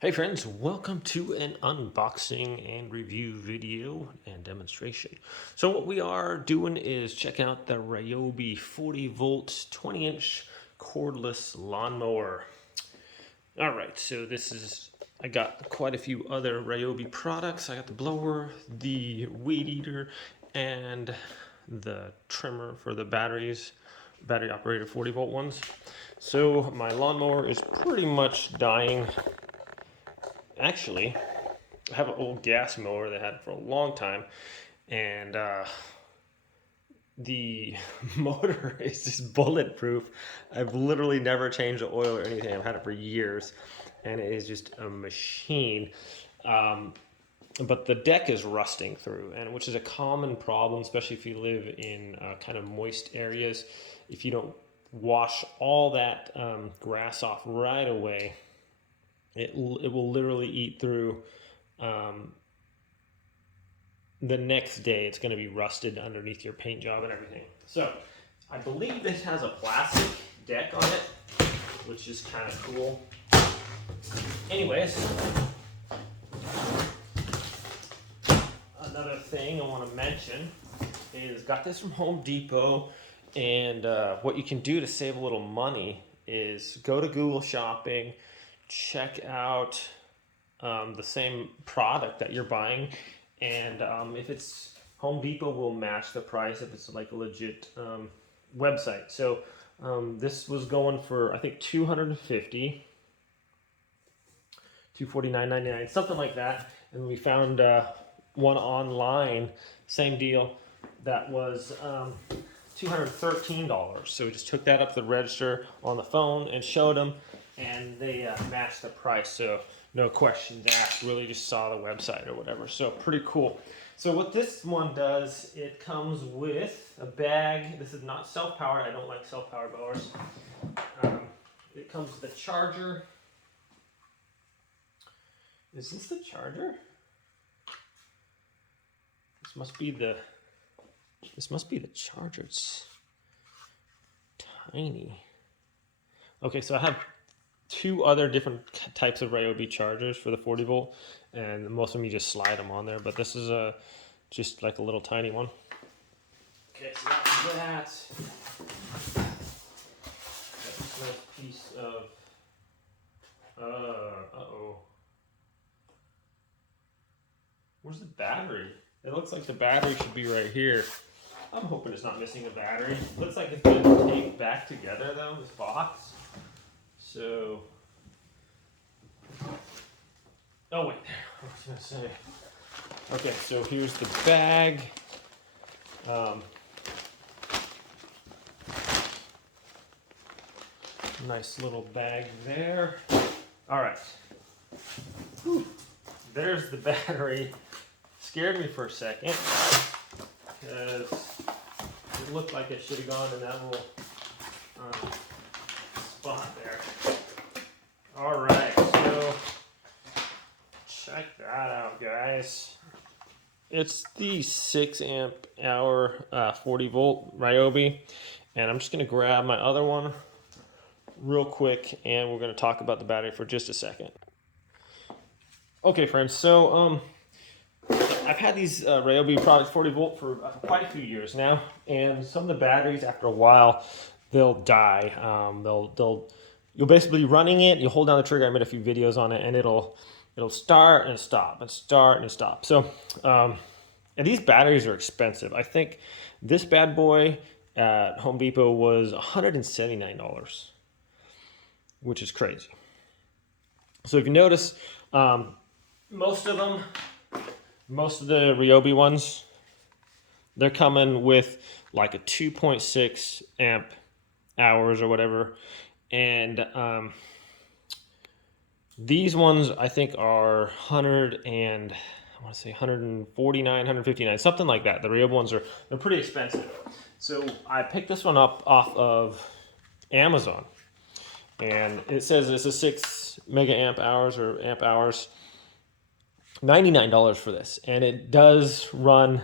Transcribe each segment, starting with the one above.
Hey friends, welcome to an unboxing and review video and demonstration. So what we are doing is check out the Ryobi 40V 20-inch cordless lawnmower. All right, so I got quite a few other Ryobi products. I got the blower, the weed eater, and the trimmer for the battery operated 40-volt ones. So my lawnmower is pretty much dying. Actually, I have an old gas mower that I had for a long time, and the motor is just bulletproof. I've literally never changed the oil or anything. I've had it for years, and it is just a machine. But the deck is rusting through, and which is a common problem, especially if you live in kind of moist areas. If you don't wash all that grass off right away, it will literally eat through. The next day it's going to be rusted underneath your paint job and everything. So I believe this has a plastic deck on it, which is kind of cool. Anyways, another thing I want to mention is got this from Home Depot, and what you can do to save a little money is go to Google Shopping, check out the same product that you're buying, and if it's Home Depot will match the price if it's like a legit website. So this was going for I think $250, $249.99, something like that, and we found one online, same deal, that was $213. So we just took that up to the register on the phone and showed them, and they matched the price, so no questions asked, really just saw the website or whatever. So pretty cool. So what this one does, it comes with a bag. This is not self-powered. I don't like self-powered mowers. It comes with a charger. Is this the charger? This must be the charger. It's tiny. Okay, so I have two other different types of Ryobi chargers for the 40 volt, and most of them you just slide them on there, but this is just like a little tiny one. Okay, so that's that. Got this nice piece of where's the battery? It looks like the battery should be right here. I'm hoping it's not missing a battery. Looks like it's been taped back together though, this box. So, oh wait, I was gonna say. Okay, so here's the bag. Nice little bag there. All right. Whew. There's the battery. Scared me for a second because it looked like it should have gone in that little spot there. All right, so check that out, guys. It's the 6 amp hour 40 volt Ryobi, and I'm just gonna grab my other one real quick, and we're gonna talk about the battery for just a second. Okay, friends, so I've had these Ryobi products 40 volt for quite a few years now, and some of the batteries after a while they'll die. You'll basically running it, you hold down the trigger. I made a few videos on it, and it'll start and stop and start and stop. So and these batteries are expensive. I think this bad boy at Home Depot was $179, which is crazy. So if you notice, most of the Ryobi ones, they're coming with like a 2.6 amp hours or whatever, and these ones I think are 149, 159, something like that. The Ryobi ones they're pretty expensive. So I picked this one up off of Amazon, and it says it's a 6 mega amp hours or amp hours. $99 for this, and it does run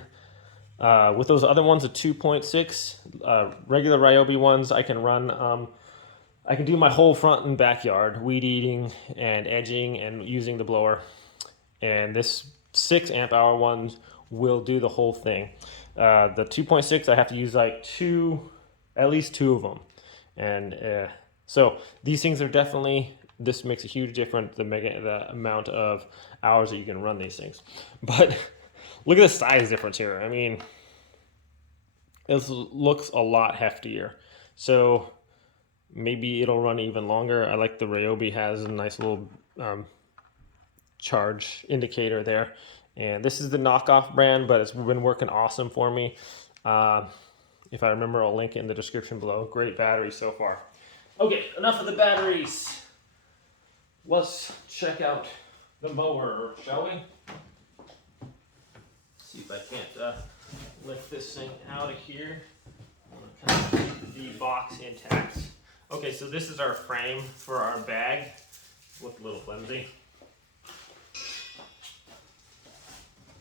with those other ones, the 2.6 regular Ryobi ones. I can run I can do my whole front and backyard, weed eating and edging and using the blower. And this 6 amp hour one will do the whole thing. The 2.6, I have to use like at least two of them. And so these things are definitely, this makes a huge difference, the amount of hours that you can run these things. But look at the size difference here. I mean, this looks a lot heftier. So maybe it'll run even longer. I like the Ryobi has a nice little charge indicator there. And this is the knockoff brand, but it's been working awesome for me. If I remember, I'll link it in the description below. Great battery so far. Okay, enough of the batteries. Let's check out the mower, shall we? See if I can't lift this thing out of here. I'm gonna kind of keep the box intact. Okay, so this is our frame for our bag. Look a little flimsy.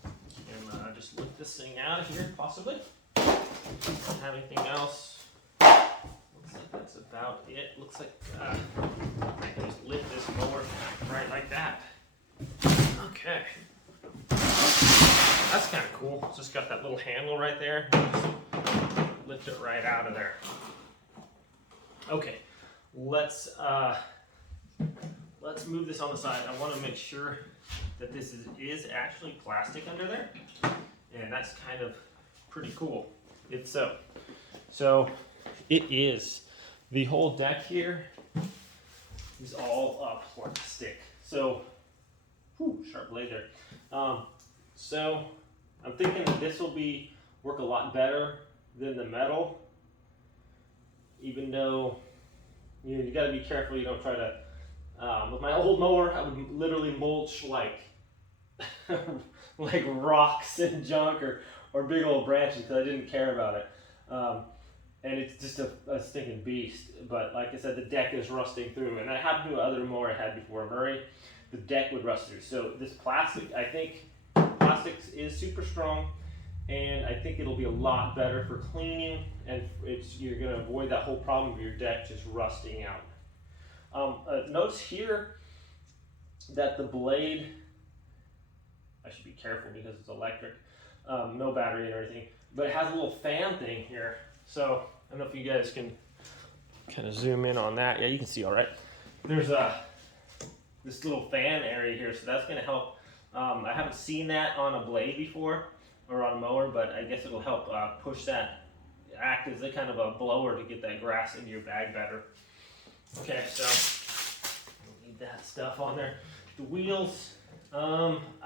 And just lift this thing out of here, possibly. Don't have anything else. Looks like that's about it. Looks like I can just lift this mower right like that. Okay. That's kind of cool. It's just got that little handle right there. Lift it right out of there. Okay, let's move this on the side. I want to make sure that this is actually plastic under there, and that's kind of pretty cool. It's so it is. The whole deck here is all plastic. So, whew, sharp blade there. So I'm thinking that this will work a lot better than the metal. Even though you got to be careful you don't try to. With my old mower, I would literally mulch like like rocks and junk or big old branches because I didn't care about it. And it's just a stinking beast. But like I said, the deck is rusting through. And I happened to other mower I had before, Murray. The deck would rust through. So this plastic, I think, plastics is super strong. And I think it'll be a lot better for cleaning, and you're going to avoid that whole problem of your deck just rusting out. Notice here that the blade, I should be careful because it's electric, no battery and everything, but it has a little fan thing here. So I don't know if you guys can kind of zoom in on that. Yeah, you can see all right. There's this little fan area here, so that's going to help. I haven't seen that on a blade before, or on a mower, but I guess it'll help push that, act as a kind of a blower to get that grass into your bag better. Okay, so don't need that stuff on there. The wheels, yeah,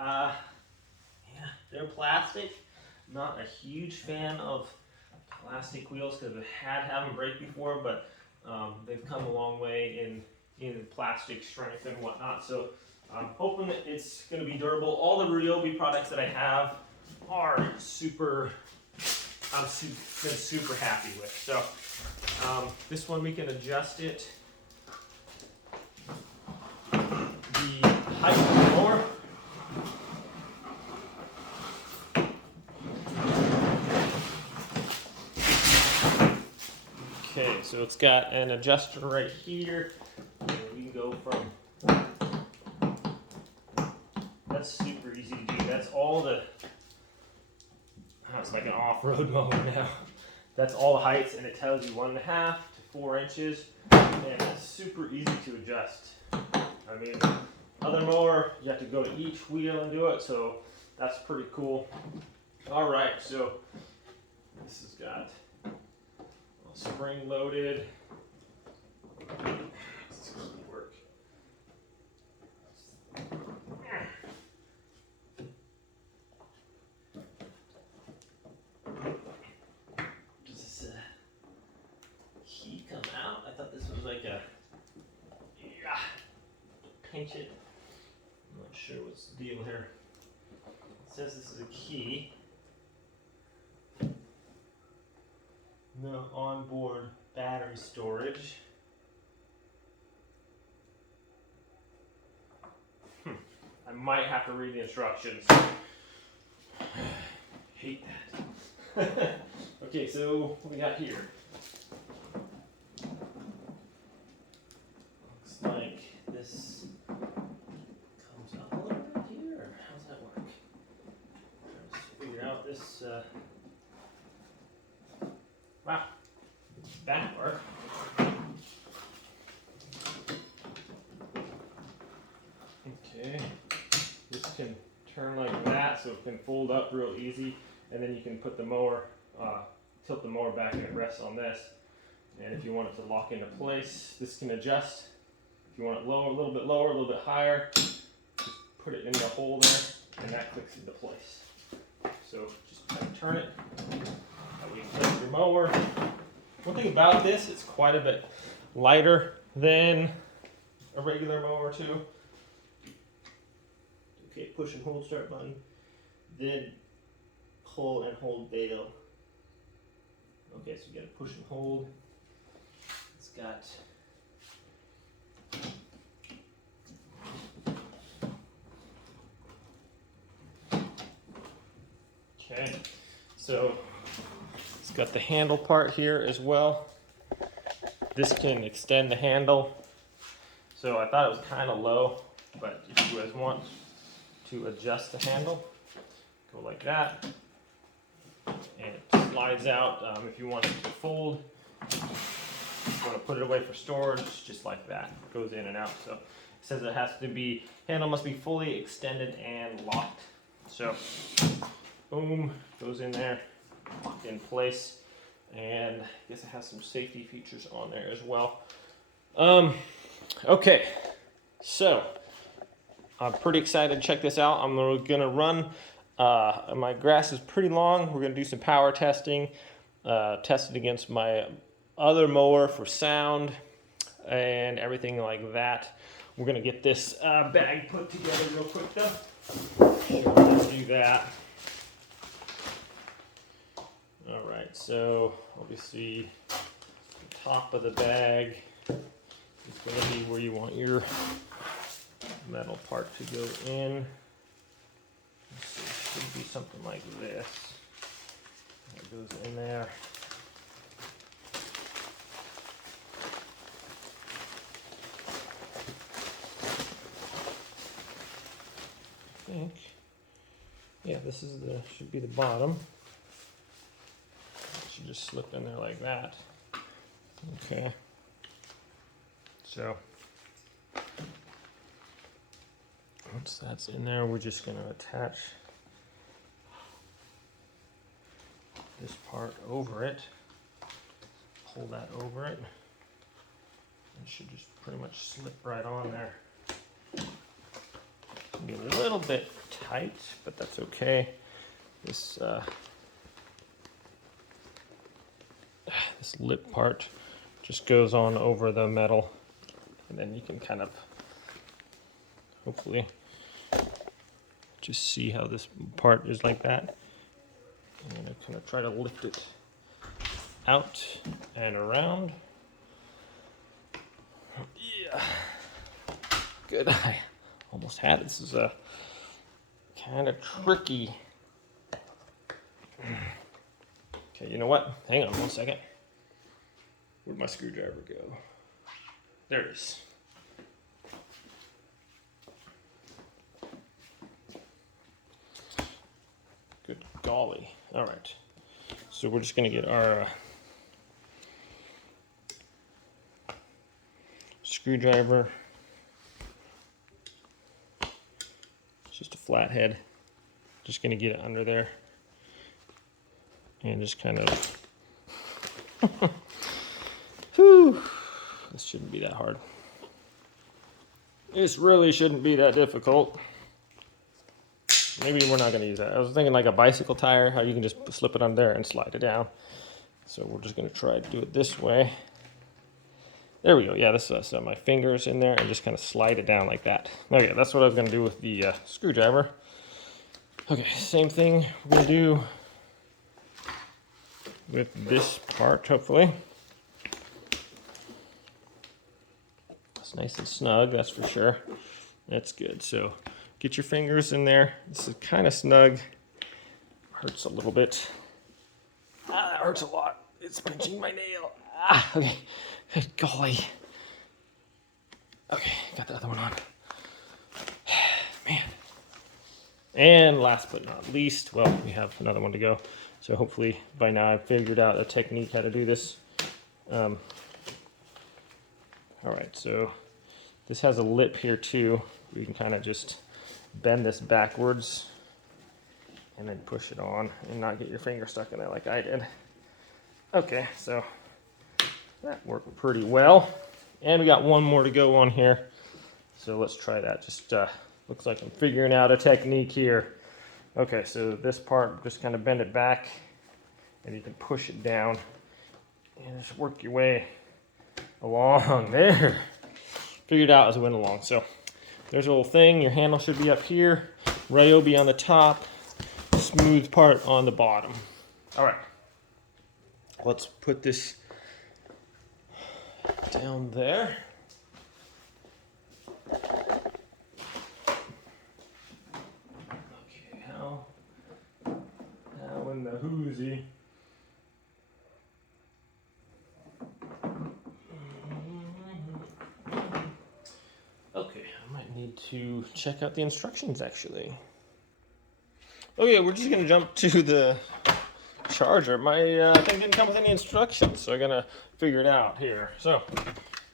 they're plastic. Not a huge fan of plastic wheels because I've had them break before, but they've come a long way in plastic strength and whatnot. So I'm hoping that it's going to be durable. All the Ryobi products that I have are been super happy with. So this one we can adjust it. The height of the mower. Okay, so it's got an adjuster right here. And we can go from, that's super easy to do. That's all the, it's like an off-road mower now. That's all the heights, and it tells you 1.5 to 4 inches, and it's super easy to adjust. I mean, other mower, you have to go to each wheel and do it, so that's pretty cool. All right, so this has got a spring-loaded. This is going to work. Pinch it. I'm not sure what's the deal here. It says this is a key. No onboard battery storage. I might have to read the instructions. Hate that. Okay, so what we got here? this. Wow, that worked. Okay, this can turn like that, so it can fold up real easy, and then you can put the mower, tilt the mower back, and it rests on this. And if you want it to lock into place, this can adjust. If you want it lower, a little bit lower, a little bit higher, just put it in the hole there, and that clicks into place. So just kind of turn it. That way you can place your mower. One thing about this, it's quite a bit lighter than a regular mower too. Okay, push and hold start button, then pull and hold bail. Okay, so you gotta push and hold. It's got okay, so it's got the handle part here as well. This can extend the handle. So I thought it was kind of low, but if you guys want to adjust the handle, go like that, and it slides out. If you want it to fold, you want to put it away for storage, just like that. It goes in and out. So it says it has to be, handle must be fully extended and locked. So boom, goes in there, locked in place, and I guess it has some safety features on there as well. Okay, so I'm pretty excited to check this out. I'm gonna run, my grass is pretty long. We're gonna do some power testing, test it against my other mower for sound and everything like that. We're gonna get this bag put together real quick though. Let's do that. All right, so obviously the top of the bag is gonna be where you want your metal part to go in. So it should be something like this. That goes in there. I think, yeah, this is the, should be the bottom. It should just slip in there like that. Okay. So once that's in there, we're just going to attach this part over it, pull that over it, and it should just pretty much slip right on there. It's going to be a little bit tight, but that's okay. This this lip part just goes on over the metal, and then you can kind of hopefully just see how this part is like that. I'm going to kind of try to lift it out and around. Yeah, good. I almost had it. This is a kind of tricky. Okay, you know what? Hang on 1 second. Where'd my screwdriver go? There it is. Good golly. All right. So we're just going to get our screwdriver. It's just a flathead. Just going to get it under there. And just kind of, whew, this shouldn't be that hard. This really shouldn't be that difficult. Maybe we're not going to use that. I was thinking like a bicycle tire, how you can just slip it on there and slide it down. So we're just going to try to do it this way. There we go. Yeah, this is my fingers in there and just kind of slide it down like that. Okay, that's what I was going to do with the screwdriver. Okay, same thing we're going to do with this part, hopefully. It's nice and snug, that's for sure. That's good. So get your fingers in there. This is kind of snug. Hurts a little bit. Ah, that hurts a lot. It's pinching my nail. Ah, okay. Good golly. Okay, got the other one on. Man. And last but not least, well, we have another one to go. So hopefully by now I've figured out a technique how to do this. All right, so this has a lip here too. We can kind of just bend this backwards and then push it on and not get your finger stuck in there like I did. Okay, so that worked pretty well. And we got one more to go on here. So let's try that. Just looks like I'm figuring out a technique here. Okay, so this part, just kind of bend it back and you can push it down and just work your way along there. Figured out as I went along. So there's a little thing. Your handle should be up here. Ryobi on the top. Smooth part on the bottom. All right. Let's put this down there. Okay, now in the hoozy. Okay, I might need to check out the instructions actually. Okay, we're just gonna jump to the charger. My thing didn't come with any instructions, so I'm gonna figure it out here. So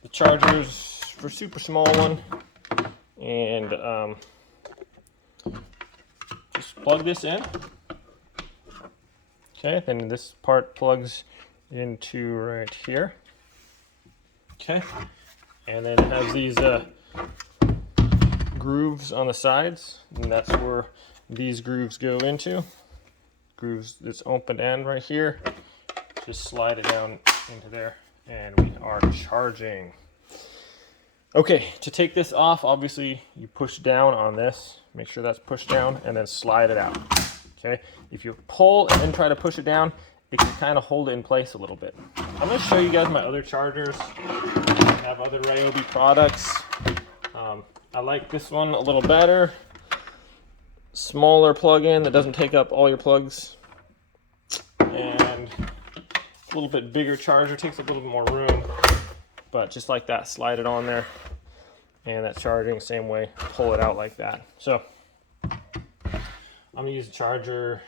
the charger's for super small one, and just plug this in. Okay, then this part plugs into right here. Okay, and then it has these grooves on the sides, and that's where these grooves go into. Grooves, this open end right here. Just slide it down into there, and we are charging. Okay, to take this off, obviously you push down on this. Make sure that's pushed down, and then slide it out. Okay, if you pull and then try to push it down, it can kind of hold it in place a little bit. I'm going to show you guys my other chargers. I have other Ryobi products. I like this one a little better. Smaller plug-in that doesn't take up all your plugs, and a little bit bigger charger, takes a little bit more room, but just like that, slide it on there, and that's charging the same way, pull it out like that. So I'm gonna use the charger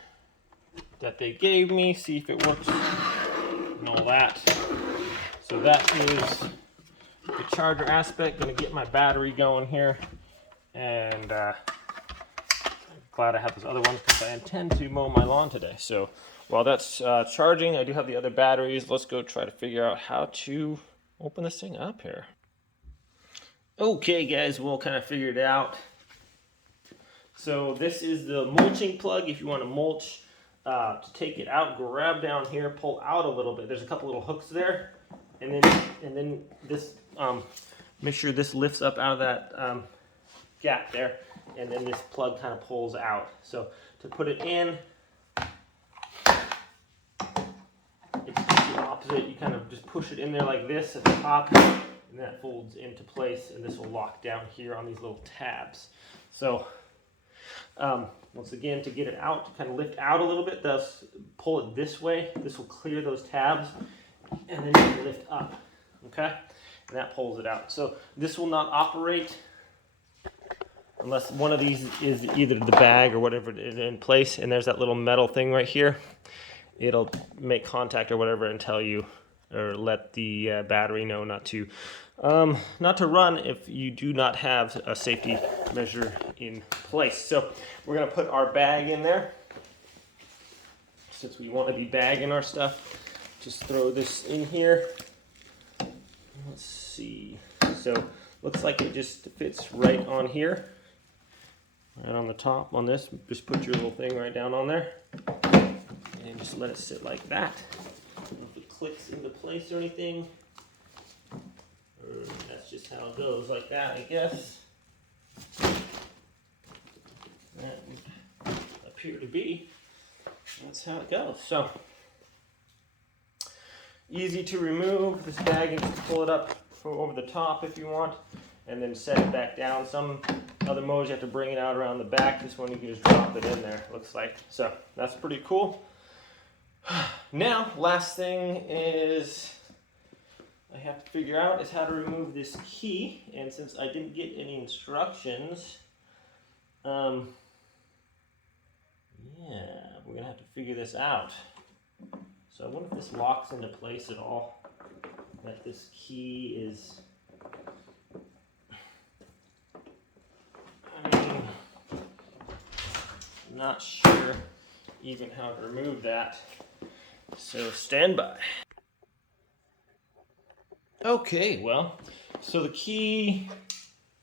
that they gave me, see if it works and all that. So that is the charger aspect. Gonna get my battery going here, and glad I have those other ones because I intend to mow my lawn today. So while that's charging, I do have the other batteries. Let's go try to figure out how to open this thing up here. Okay guys, we'll kind of figure it out. So this is the mulching plug. If you want to mulch, to take it out, grab down here, pull out a little bit. There's a couple little hooks there, and then this, make sure this lifts up out of that gap there. And then this plug kind of pulls out. So to put it in, it's just the opposite. You kind of just push it in there like this at the top, and that folds into place, and this will lock down here on these little tabs. So once again, to get it out, to kind of lift out a little bit, thus pull it this way. This will clear those tabs, and then you can lift up, okay? And that pulls it out. So this will not operate unless one of these is either the bag or whatever it is in place, and there's that little metal thing right here. It'll make contact or whatever and tell you, or let the battery know not to run if you do not have a safety measure in place. So we're gonna put our bag in there. Since we want to be bagging our stuff, just throw this in here. Let's see. So looks like it just fits right on here. Right on the top on this, just put your little thing right down on there and just let it sit like that. I don't know if it clicks into place or anything, or that's just how it goes, like that, I guess. That would appear to be. That's how it goes. So easy to remove this bag, and just pull it up over the top if you want, and then set it back down. Some other modes you have to bring it out around the back. This one you can just drop it in there, looks like. So that's pretty cool. Now, last thing is I have to figure out is how to remove this key. And since I didn't get any instructions, Yeah, we're gonna have to figure this out. So I wonder if this locks into place at all. That this key is, I mean, I'm not sure even how to remove that. So stand by. Okay, well, so the key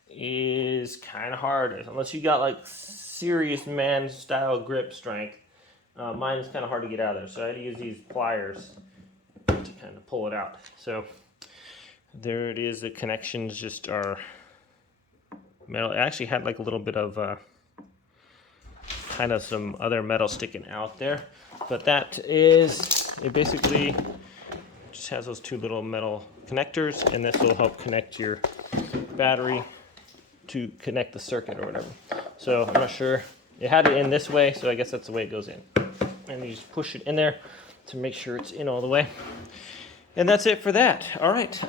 is kind of hard unless you got like serious man style grip strength. Mine is kind of hard to get out of there, so I had to use these pliers to kind of pull it out. So there it is. The connections just are metal. It actually had like a little bit of kind of some other metal sticking out there, but that is, it basically just has those two little metal connectors, and this will help connect your battery to connect the circuit or whatever. So I'm not sure. It had it in this way, so I guess that's the way it goes in. And you just push it in there to make sure it's in all the way. And that's it for that. All right.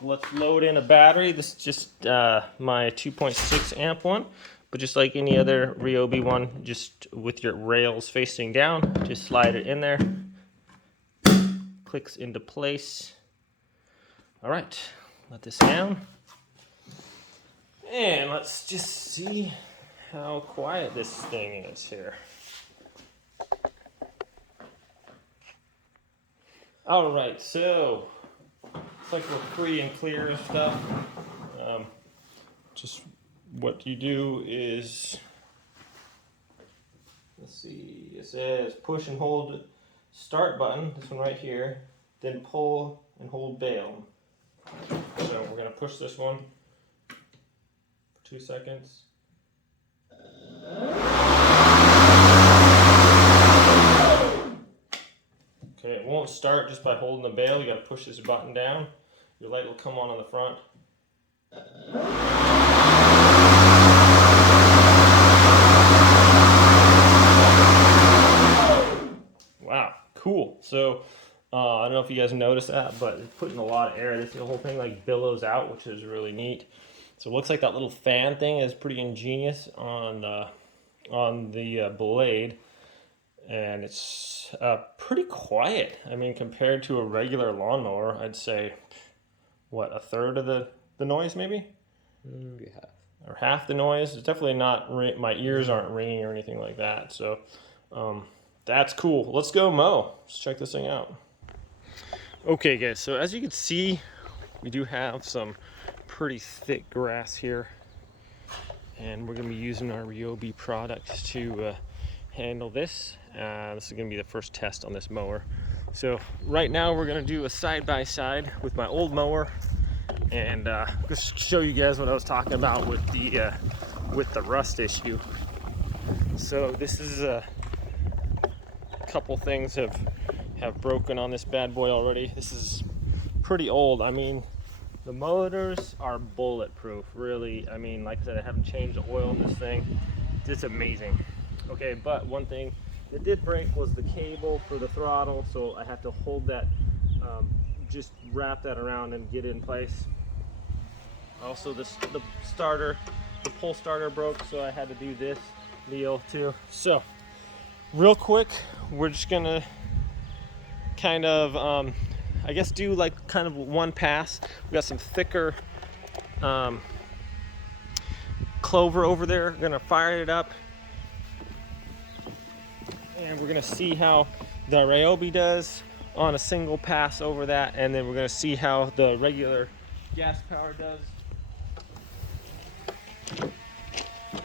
Let's load in a battery. This is just my 2.6 amp one, but just like any other Ryobi one, just with your rails facing down, just slide it in there. Clicks into place. All right, let this down. And let's just see how quiet this thing is here. All right, so it's like we're free and clear of stuff. Just what you do is, let's see, it says push and hold start button, this one right here, then pull and hold down. So we're gonna push this one for 2 seconds. Okay, it won't start just by holding the bail. You gotta push this button down. Your light will come on the front. Wow, cool. So I don't know if you guys noticed that, but it's putting a lot of air. The whole thing like billows out, which is really neat. So it looks like that little fan thing is pretty ingenious on the blade, and it's pretty quiet. I mean, compared to a regular lawnmower, I'd say, what, a third of the noise maybe? Maybe half. Or half the noise. It's definitely not, my ears aren't ringing or anything like that. So that's cool. Let's go mow. Let's check this thing out. Okay guys, so as you can see, we do have some pretty thick grass here, and we're going to be using our Ryobi product to handle this. This is going to be the first test on this mower. So right now we're going to do a side-by-side with my old mower, and just show you guys what I was talking about with the rust issue. So this is a couple things have broken on this bad boy already. This is pretty old. I mean, the motors are bulletproof, really. I mean, like I said, I haven't changed the oil in this thing. It's amazing. Okay, but one thing that did break was the cable for the throttle, so I have to hold that, just wrap that around and get it in place. Also, the pull starter broke, so I had to do this deal too. So, real quick, we're just gonna kind of, I guess, do like kind of one pass. We got some thicker clover over there. We're gonna fire it up, and we're gonna see how the Ryobi does on a single pass over that, and then we're gonna see how the regular gas power does.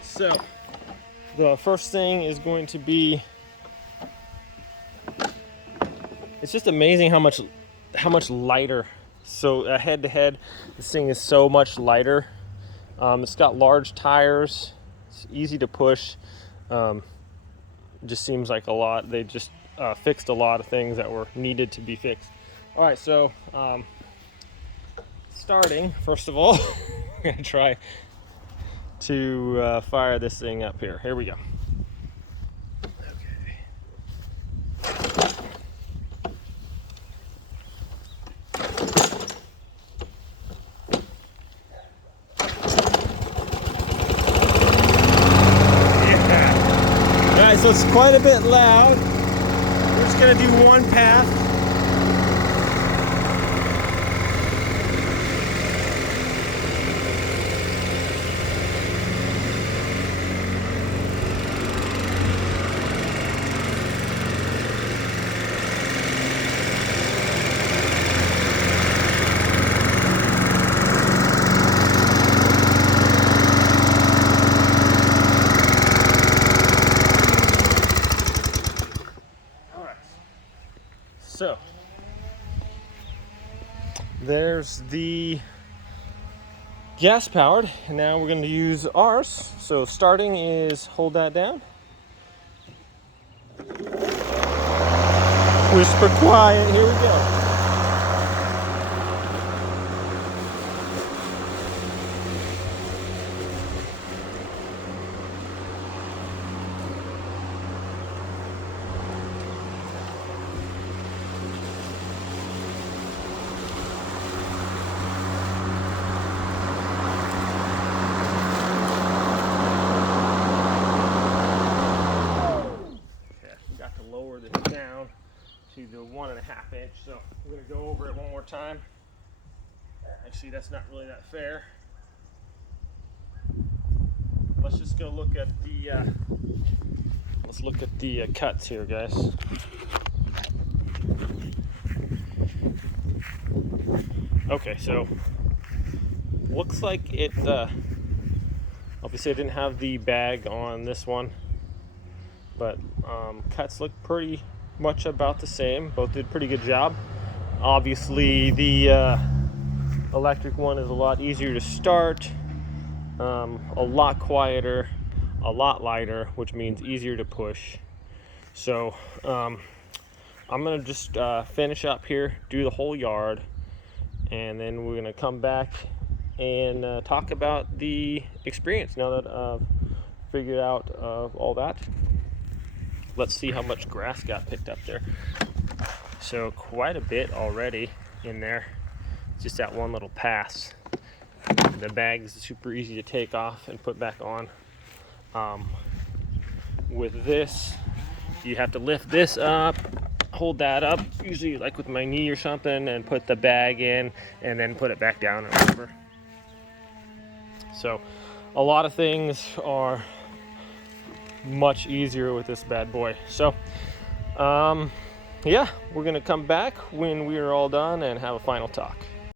So the first thing is going to be, it's just amazing how much lighter. So head to head, this thing is so much lighter. It's got large tires. It's easy to push. It just seems like a lot. They just fixed a lot of things that were needed to be fixed. All right, so starting, first of all, we're gonna try to fire this thing up here. Here we go. Yeah. So it's quite a bit loud. We're just gonna do one path. So there's the gas powered, and now we're going to use ours. So starting is hold that down. Whisper quiet, here we go. Lower this down to the 1.5 inch, so we're going to go over it one more time. Actually, that's not really that fair. Let's just go look at the cuts here, guys. Okay, so looks like it obviously I didn't have the bag on this one, but cuts look pretty much about the same. Both did a pretty good job. Obviously the electric one is a lot easier to start, a lot quieter, a lot lighter, which means easier to push. So I'm gonna just finish up here, do the whole yard, and then we're gonna come back and talk about the experience now that I've figured out all that. Let's see how much grass got picked up there. So quite a bit already in there, just that one little pass. The bag is super easy to take off and put back on. With this, you have to lift this up, hold that up, usually like with my knee or something, and put the bag in and then put it back down or whatever. So a lot of things are much easier with this bad boy. So yeah, we're gonna come back when we're all done and have a final talk.